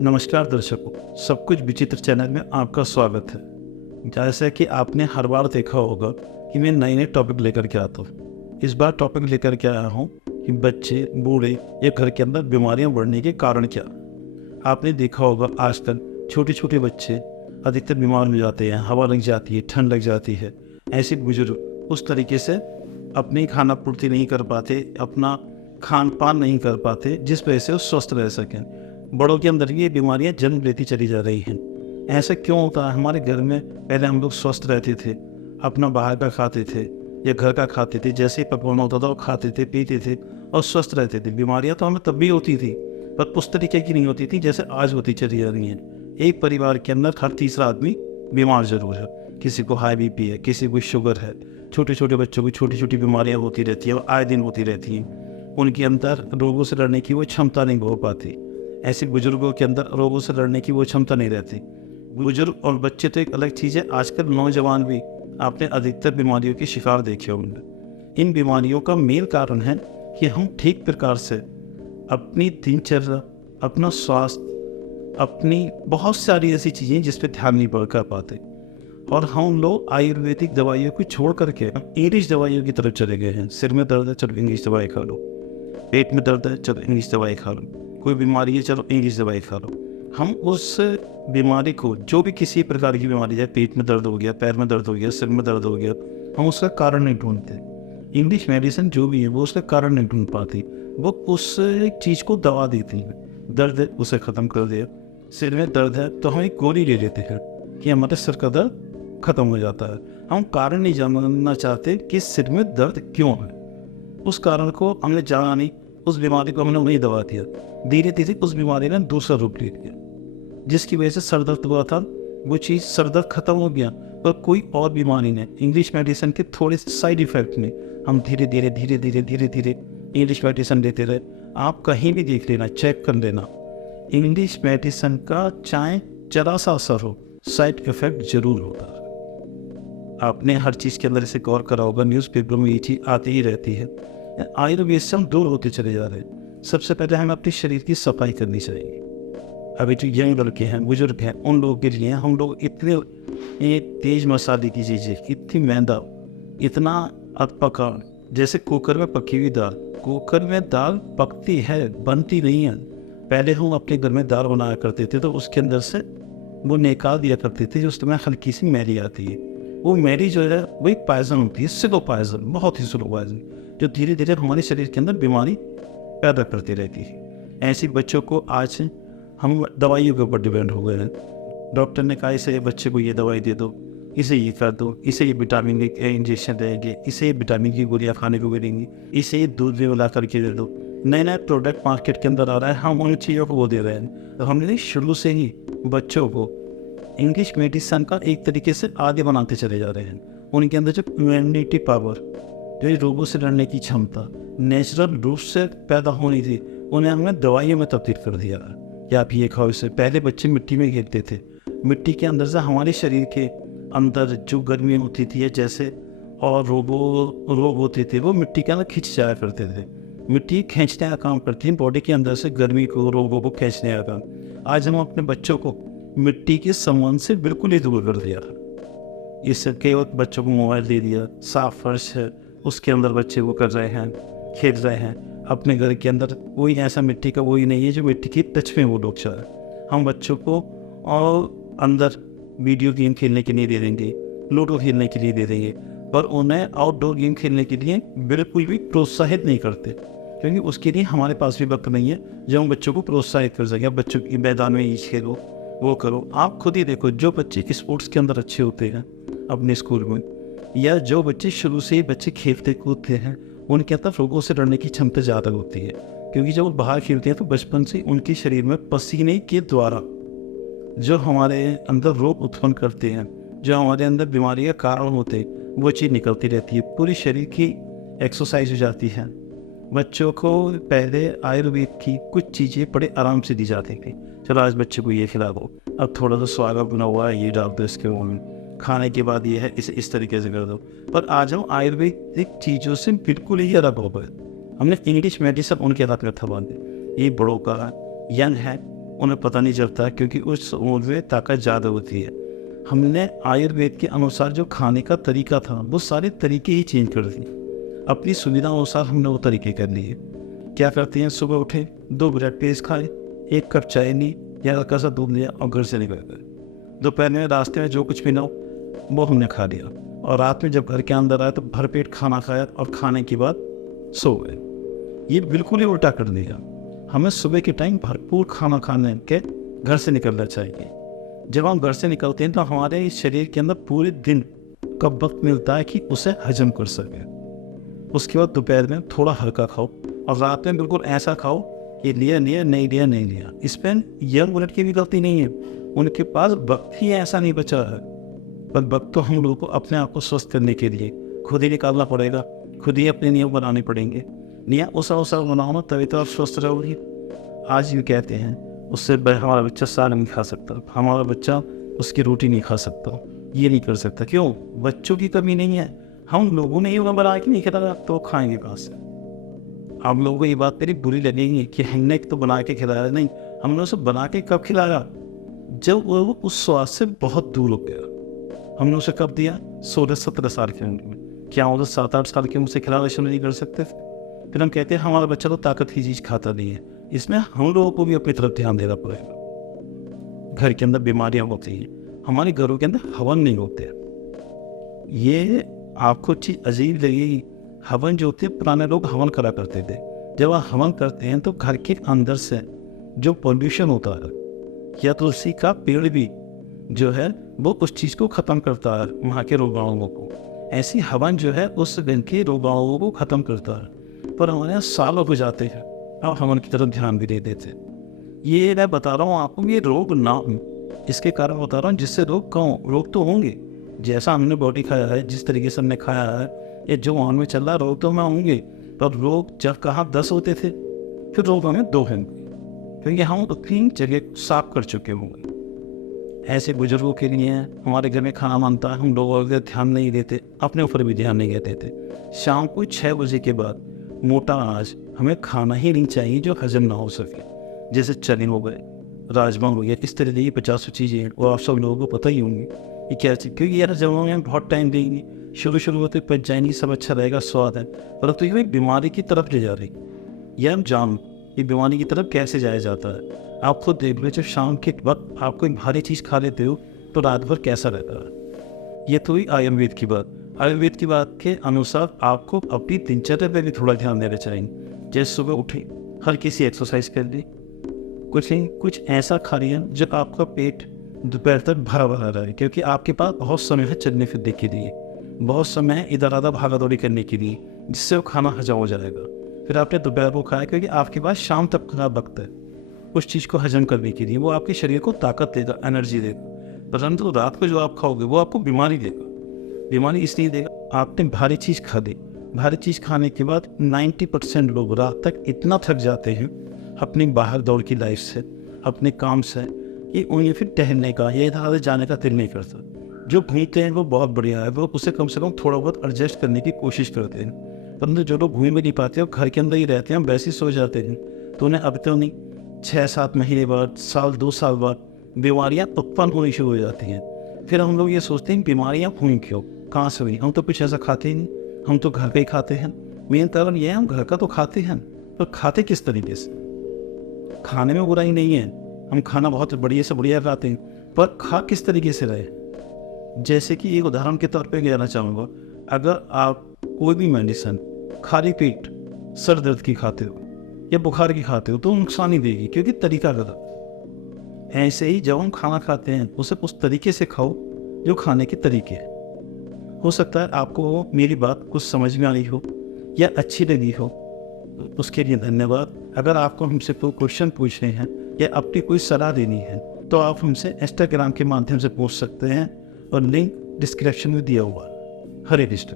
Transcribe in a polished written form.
नमस्कार दर्शकों, सब कुछ विचित्र चैनल में आपका स्वागत है। जैसा कि आपने हर बार देखा होगा कि मैं नए नए टॉपिक लेकर के आता हूँ। इस बार टॉपिक लेकर के आया हूँ कि बच्चे, बूढ़े या घर के अंदर बीमारियाँ बढ़ने के कारण क्या। आपने देखा होगा आजकल छोटे छोटे बच्चे अधिकतर बीमार हो जाते हैं, हवा लग जाती है, ठंड लग जाती है। ऐसे बुजुर्ग उस तरीके से अपनी खाना पूर्ति नहीं कर पाते, अपना खान पान नहीं कर पाते, जिस वजह से वो स्वस्थ रह सकें। बड़ों के अंदर ये बीमारियां जन्म लेती चली जा रही हैं। ऐसा क्यों होता है? हमारे घर में पहले हम लोग स्वस्थ रहते थे, अपना बाहर का खाते थे या घर का खाते थे, जैसे ही पकवान होता था वो खाते थे, पीते थे और स्वस्थ रहते थे। बीमारियां तो हमें तब भी होती थी, पर उस तरीके की नहीं होती थी जैसे आज होती चली जा रही हैं। एक परिवार के अंदर हर तीसरा आदमी बीमार जरूर है। किसी को हाई बीपी है, किसी को शुगर है। छोटे छोटे बच्चों को छोटी छोटी बीमारियां होती रहती हैं और आए दिन होती रहती हैं। उनके अंदर रोगों से लड़ने की वो क्षमता नहीं हो पाती। ऐसे बुजुर्गों के अंदर रोगों से लड़ने की वो क्षमता नहीं रहती। बुजुर्ग और बच्चे तो एक अलग चीज़ है, आजकल नौजवान भी आपने अधिकतर बीमारियों के शिकार देखे होंगे। इन बीमारियों का मेन कारण है कि हम ठीक प्रकार से अपनी दिनचर्या, अपना स्वास्थ्य, अपनी बहुत सारी ऐसी चीज़ें जिस पर ध्यान नहीं कर पाते, और हम लोग आयुर्वेदिक दवाइयों को छोड़ करके इंग्लिश दवाइयों की तरफ चले गए हैं। सिर में दर्द है, चलो इंग्लिश दवाई खा लो। पेट में दर्द है, चलो इंग्लिश दवाई खा लो। कोई बीमारी है, चलो इंग्लिश दवाई खा लो। हम उस बीमारी को, जो भी किसी प्रकार की बीमारी है, पेट में दर्द हो गया, पैर में दर्द हो गया, सिर में दर्द हो गया, हम उसका कारण नहीं ढूंढते। इंग्लिश मेडिसिन जो भी है वो उसका कारण नहीं ढूंढ पाती। वो उस चीज़ को दवा देती है। दर्द है, उसे ख़त्म कर दिया। सिर में दर्द है तो हम एक गोली ले लेते हैं कि हमारे सिर का दर्द ख़त्म हो जाता है। हम कारण नहीं जानना चाहते कि सिर में दर्द क्यों है। उस कारण को हमने जाना नहीं, उस बीमारी को हमने वही दबा दिया। धीरे धीरे उस बीमारी ने दूसरा रूप ले लिया, जिसकी वजह से सर दर्द हुआ था वो चीज़, सर दर्द खत्म हो गया, पर कोई और बीमारी ने, इंग्लिश मेडिसिन के थोड़े से साइड इफेक्ट ने, हम धीरे धीरे धीरे धीरे धीरे धीरे इंग्लिश मेडिसिन देते रहे। आप कहीं भी देख लेना, चेक कर लेना, इंग्लिश मेडिसिन का चाहे जरा सा असर हो, साइड इफेक्ट जरूर होता है। आपने हर चीज़ के अंदर इसे गौर करा होगा, न्यूज़पेपर में ये चीज़ आती ही रहती है। आयुर्वेद से हम दूर होते चले जा रहे हैं। सबसे पहले हमें अपने शरीर की सफाई करनी चाहिए। अभी जो यंग लड़के हैं, बुजुर्ग हैं, उन लोगों के लिए हम लोग इतने तेज मसाले की चीज़ें, इतनी मैदा, इतना अधपका, जैसे कुकर में पकी हुई दाल। कुकर में दाल पकती है, बनती नहीं है। पहले हम अपने घर में दाल बनाया करते थे तो उसके अंदर से वो निकाल दिया करते थे, उसमें हल्की सी मैली आती है। वो मैली जो है वो एक पॉइजन होती है, स्लो पॉइजन, बहुत ही स्लो पॉइजन, जो धीरे धीरे हमारे शरीर के अंदर बीमारी पैदा करती रहती है। ऐसे बच्चों को आज हम दवाइयों के ऊपर डिपेंड हो गए हैं। डॉक्टर ने कहा इसे बच्चे को ये दवाई दे दो, इसे ये कर दो, इसे ये विटामिन के इंजेक्शन देंगे, इसे ये विटामिन की गोलियां खाने को मिलेंगी, इसे ये दूध में मिला करके दे दो। नए नए प्रोडक्ट मार्केट के अंदर आ रहा है, हम उन चीज़ों को वो दे रहे हैं। तो हमने शुरू से ही बच्चों को इंग्लिश मेडिसिन का एक तरीके से आगे बनाते चले जा रहे हैं। उनके अंदर जो इम्यूनिटी पावर, जो रोगों से लड़ने की क्षमता नेचुरल रूप से पैदा होनी थी, उन्हें हमने दवाइयों में तब्दील कर दिया है कि आप ये खाओ। इससे पहले बच्चे मिट्टी में खेलते थे, मिट्टी के अंदर से हमारे शरीर के अंदर जो गर्मी होती थी जैसे और रोग होते थे, वो मिट्टी के अंदर खिंच जाया करते थे। मिट्टी खींचने का काम करती है बॉडी के अंदर से गर्मी को, रोगों को खींचने का काम। आज हम अपने बच्चों को मिट्टी के संबंध से बिल्कुल ही दूर कर दिया है। इससे केवल बच्चों को मोबाइल दे दिया, साफ फर्श है उसके अंदर बच्चे वो कर रहे हैं, खेल रहे हैं। अपने घर के अंदर कोई ऐसा मिट्टी का वही नहीं है जो मिट्टी की टच में वो लोग चाहे। हम बच्चों को और अंदर वीडियो गेम खेलने के लिए दे देंगे, लूडो खेलने के लिए दे देंगे, पर उन्हें आउटडोर गेम खेलने के लिए बिल्कुल भी प्रोत्साहित नहीं करते, क्योंकि उसके लिए हमारे पास भी वक्त नहीं है जो हम बच्चों को प्रोत्साहित कर सकें। बच्चों के मैदान में ये खेलो, वो करो। आप खुद ही देखो, जो बच्चे स्पोर्ट्स के अंदर अच्छे होते हैं अपने स्कूल में, या जो बच्चे शुरू से ही बच्चे खेलते कूदते हैं, उनके अंदर रोगों से लड़ने की क्षमता ज़्यादा होती है। क्योंकि जब वो बाहर खेलते हैं तो बचपन से उनके शरीर में पसीने के द्वारा जो हमारे अंदर रोग उत्पन्न करते हैं, जो हमारे अंदर बीमारी का कारण होते हैं, वो चीज़ निकलती रहती है। पूरी शरीर की एक्सरसाइज हो जाती है। बच्चों को पहले आयुर्वेद की कुछ चीज़ें बड़े आराम से दी जाती थी। चलो आज बच्चे को ये खिला दो, अब थोड़ा सा स्वागत बना हुआ है ये डाल दो इसके मुँह में, खाने के बाद ये है, इसे इस तरीके से कर दो। पर आज हम आयुर्वेदिक चीज़ों से बिल्कुल ही अलग हो गए। हमने इंग्लिश मेडिसिन उनके हाथ में थमा दी। ये बड़ों का, यंग है, उन्हें पता नहीं चलता, क्योंकि उस उम्र में ताकत ज़्यादा होती है। हमने आयुर्वेद के अनुसार जो खाने का तरीका था वो सारे तरीके ही चेंज कर दिए। अपनी सुविधा अनुसार हमने वो तरीके कर लिए। क्या करते हैं, सुबह उठे 2 ब्रेड पीस खाए, 1 कप चाय ली या हल्का सा दूध लिया और घर से निकल गए। दोपहर में रास्ते में जो कुछ भी ना हो वो हमने खा लिया, और रात में जब घर के अंदर आए तो भरपेट खाना खाया और खाने के बाद सो गए। ये बिल्कुल ही उल्टा कर दिया। हमें सुबह के टाइम भरपूर खाना खाने के घर से निकलना चाहिए। जब हम घर से निकलते हैं तो हमारे इस शरीर के अंदर पूरे दिन का वक्त मिलता है कि उसे हजम कर सके। उसके बाद दोपहर में थोड़ा हल्का खाओ और रात में बिल्कुल ऐसा खाओ कि लिया नहीं लिया। इस पर यंग बुलेट की भी गलती नहीं है, उनके पास वक्त ही ऐसा नहीं बचा है। पर वक्त तो हम लोगों को अपने आप को स्वस्थ करने के लिए खुद ही निकालना पड़ेगा, खुद ही अपने नियम बनाने पड़ेंगे। नियम उसा बनाओ तभी तो आप स्वस्थ रहोगे। आज भी कहते हैं उससे हमारा बच्चा साग नहीं खा सकता, हमारा बच्चा उसकी रोटी नहीं खा सकता, ये नहीं कर सकता। क्यों? बच्चों की कमी नहीं है, हम लोगों ने ही उन्हें बना के नहीं खिलाया तो खाएंगे कहाँ से? आप लोगों को ये बात मेरी बुरी लगेगी कि हमने तो बना के खिलाया नहीं, हमने उसे बना के कब खिलाया? जब वो उस स्वाद से बहुत दूर हो गया। हमने उसे कब दिया? 16-17 साल के उम्र में। क्या उसे 7-8 साल के उम्र से खिलाना शुरू नहीं कर सकते? फिर हम कहते हैं हमारा बच्चा तो ताकत की चीज़ खाता नहीं है। इसमें हम लोगों को भी अपनी तरफ ध्यान देना पड़ेगा। घर के अंदर बीमारियां होती हैं, हमारे घरों के अंदर हवन नहीं होते। ये आपको चीज़ अजीब लगेगी, हवन जो होते हैं पुराने लोग हवन करा करते थे। जब आप हवन करते हैं तो घर के अंदर से जो पॉल्यूशन होता है या तुलसी का पेड़ भी जो है वो उस चीज़ को ख़त्म करता है, वहाँ के रोगाणुओं को। ऐसी हवन जो है उस दिन के रोगाणुओं को ख़त्म करता है। पर हमारे यहाँ सालों हो जाते हैं अब हवन की तरफ ध्यान भी दे देते। ये मैं बता रहा हूँ आपको, ये रोग ना हो इसके कारण बता रहा हूँ, जिससे रोग कम रोग तो होंगे। जैसा हमने बॉडी खाया है, जिस तरीके से हमने खाया है, ये जो मान में चल रहा है, रोग तो हमें होंगे। पर रोग जब कहाँ 10 होते थे, फिर रोग हमें 2 हैं, क्योंकि हम अपनी जगह साफ कर चुके होंगे। ऐसे बुजुर्गों के लिए हमारे घर में खाना बनता है, हम लोगों का ध्यान नहीं देते, अपने ऊपर भी ध्यान नहीं देते थे। शाम को 6 बजे के बाद मोटा अनाज हमें खाना ही नहीं चाहिए जो हजम ना हो सके। जैसे चने हो गए, राजमा हो गया, इस तरह की 50 चीज़ें हैं, वो आप सब लोगों को पता ही होंगी ये क्या चीज़। क्योंकि यार जब हमें बहुत टाइम देंगे, शुरू में तो पच जाएंगी, सब अच्छा रहेगा, स्वाद है, परंतु ये बीमारी की तरफ ले जा रही। यह हम जान ये बीमारी की तरफ कैसे जाया जाता है। आप खुद देख लो, जब शाम के वक्त आप कोई भारी चीज़ खा लेते हो तो रात भर कैसा रहता है। ये तो हुई आयुर्वेद की बात। आयुर्वेद की बात के अनुसार आपको अपनी दिनचर्या पर भी थोड़ा ध्यान देना चाहिए। जैसे सुबह उठे, हल्की सी एक्सरसाइज कर ली, कुछ ऐसा खा लिया जो आपका पेट दोपहर तक भरा रहे, क्योंकि आपके पास बहुत समय है चलने फिरने के लिए, बहुत समय है इधर आधा भागा दौड़ी करने के लिए, जिससे वो खाना हजम हो जाएगा। फिर आपने दोपहर को खाया, क्योंकि आपके पास शाम तक का वक्त है उस चीज़ को हजम करने के लिए। वो आपके शरीर को ताकत देगा, एनर्जी देगा। परंतु रात को जो आप खाओगे वो आपको बीमारी देगा। बीमारी इसलिए देगा, आपने भारी चीज़ खा दी। भारी चीज़ खाने के बाद 90% लोग रात तक इतना थक जाते हैं अपनी बाहर दौड़ की लाइफ से, अपने काम से, कि उन्हें फिर टहलने का या इधर जाने का दिल नहीं करता। जो घूमते हैं वो बहुत बढ़िया है, वो उसे कम से कम थोड़ा बहुत एडजस्ट करने की कोशिश करते हैं। परंतु जो लोग घूम भी नहीं पाते, वो घर के अंदर ही रहते हैं, वैसे ही सो जाते हैं, तो उन्हें अब तो नहीं 6-7 महीने बाद, साल 2 साल बाद बीमारियाँ उत्पन्न होनी शुरू हो जाती हैं। फिर हम लोग ये सोचते हैं बीमारियाँ हुई क्यों, कहाँ से हुई? हम तो कुछ ऐसा खाते ही नहीं, हम तो घर का ही खाते हैं। मेन कारण ये है, हम घर का तो खाते हैं, पर खाते किस तरीके से? खाने में बुराई नहीं है, हम खाना बहुत बढ़िया से बढ़िया खाते हैं, पर खा किस तरीके से रहे? जैसे कि एक उदाहरण के तौर पे कहना चाहूँगा, अगर आप कोई भी मेडिसिन खाली पेट सर दर्द की खाते हो या बुखार की खाते हो तो नुकसान ही देगी, क्योंकि तरीका गलत। ऐसे ही जब हम खाना खाते हैं उसे उस तरीके से खाओ जो खाने के तरीके है। हो सकता है आपको मेरी बात कुछ समझ में आई हो या अच्छी लगी हो, उसके लिए धन्यवाद। अगर आपको हमसे कोई क्वेश्चन पूछने हैं या अपनी कोई सलाह देनी है तो आप हमसे इंस्टाग्राम के माध्यम से पूछ सकते हैं, और लिंक डिस्क्रिप्शन में दिया हुआ है। हरे कृष्ण।